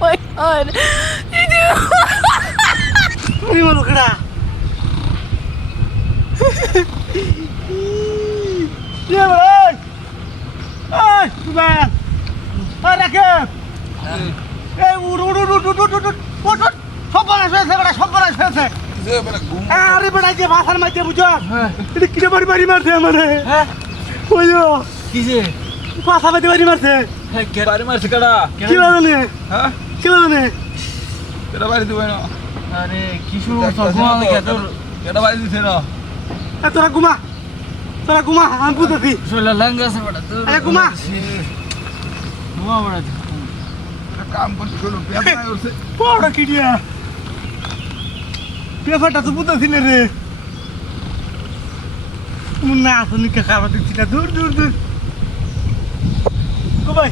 my god. Ini malu kena. Ya bang. Bang. Ada ke? Urut. Sopanas felse, sopanas felse. আরে বেটা যে ভাষার মাঝে বুঝো এটা কিটা বাড়ি মারছে আমারে হ্যাঁ ওইও কিসে ভাষা মাঝে বাড়ি মারছে বাড়ি মারছে কারা কি জানে হ্যাঁ কি জানে কেডা বাড়ি দিবে না আরে কিছু সগোয়াল কে তোর কেডা বাড়ি দিছে না তোরা ঘুমা আমি বুঝতেছি সোলা লাঙ্গা আছে বড় তোর আরে ঘুমা বড় কাম করতে গেলো পেছনা করছে বড় কিডিয়া পেপারটা তো বুঝতেছি না রে না আসলে কে খাবার দিচ্ছি না দূর গো ভাই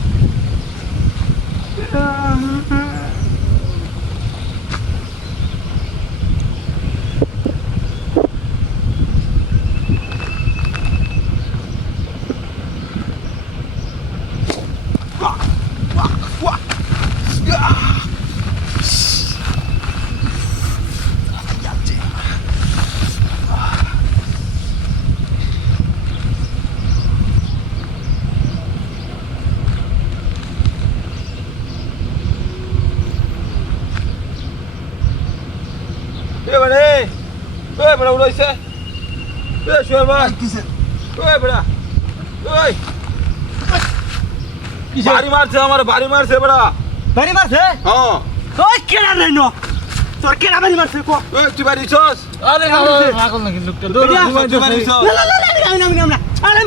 বড় উড়াইছে শুয়ার ভাই কিসে বড়া বাড়ি মারছে আমার বাড়ি মারছে বড়া বাড়ি মারছে হ্যাঁ ওই কেডা নাই ন তোর কেডা বাড়ি মারছে কো তুই বাড়ি ছস আরে পাগল নাকি লোকটা তুই বাড়ি ছস না আরে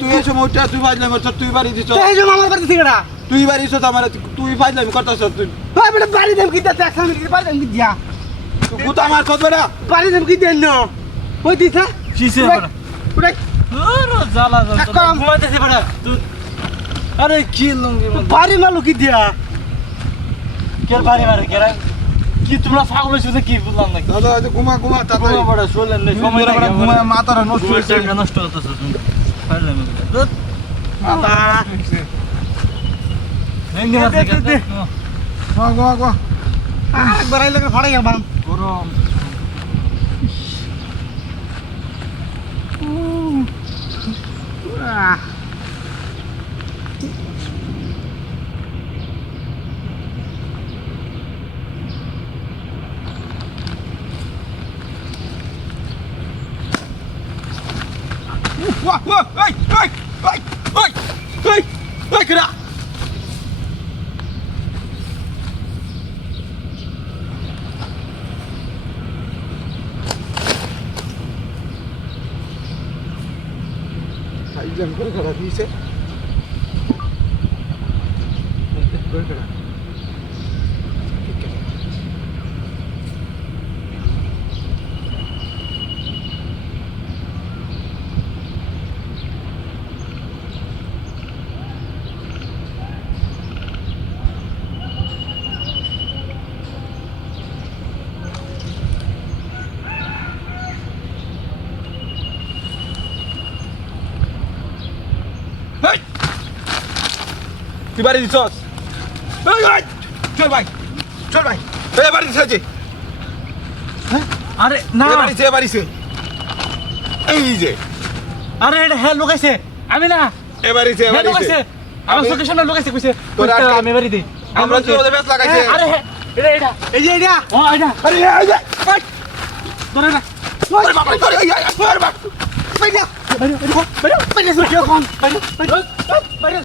তুই এসে মোটা তুই বাজলে মারছ তুই বাড়ি দিছ এই যে মামার বাড়ি থেকে কেডা তুই বাড়ি ছস আমার তুই ফাইজলামি করতাছ তুই ভাই বেটা বাড়ি দেম কি দা একসাথে কি বাড়ি দেম কি দিয়া গুতা মার ছস বড়া বাড়ি দেম কি দেন না ওই দিছা কিসে বড়া পুরা জ্বালা ঘুমাইতেছে বেটা তুই আরে কি লঙ্গি বাড়ি মারলো কি দিয়া কে বাড়ি মারে কেরা কি তোমরা পাগল হইছো কি বুঝলাম না দাদা এই ঘুমা তাড়াতাড়ি বড় শুনলেন না সময় লাগে ঘুমা মাথাটা নষ্ট হইছে নষ্ট হতেছে তুমি ফাইলাম মাথা ভেঙে আছে কেন গো একবার আইলে ফাড়াই গেলাম গরম Oi, kena. Jangan kau kena bisa. Kau kena. তুই বাড়ি দিছস চল ভাই এই বাড়ি দিছে আরে না বাড়িছে এই যে আরে এটা হ্যাঁ লোকাইছে আমি না এ বাড়িছে লোকাইছে আমার চোখের সামনে লোকাইছে কইছে আমি বাড়ি দেই আমরা কি ওদের বেশ লাগাইছে আরে এটা এই যে এটা ও এটা আরে এই যে ধরে না আরে বাবা আরে বাবা বাইরে বাইরে বাইরে বাইরে বাইরে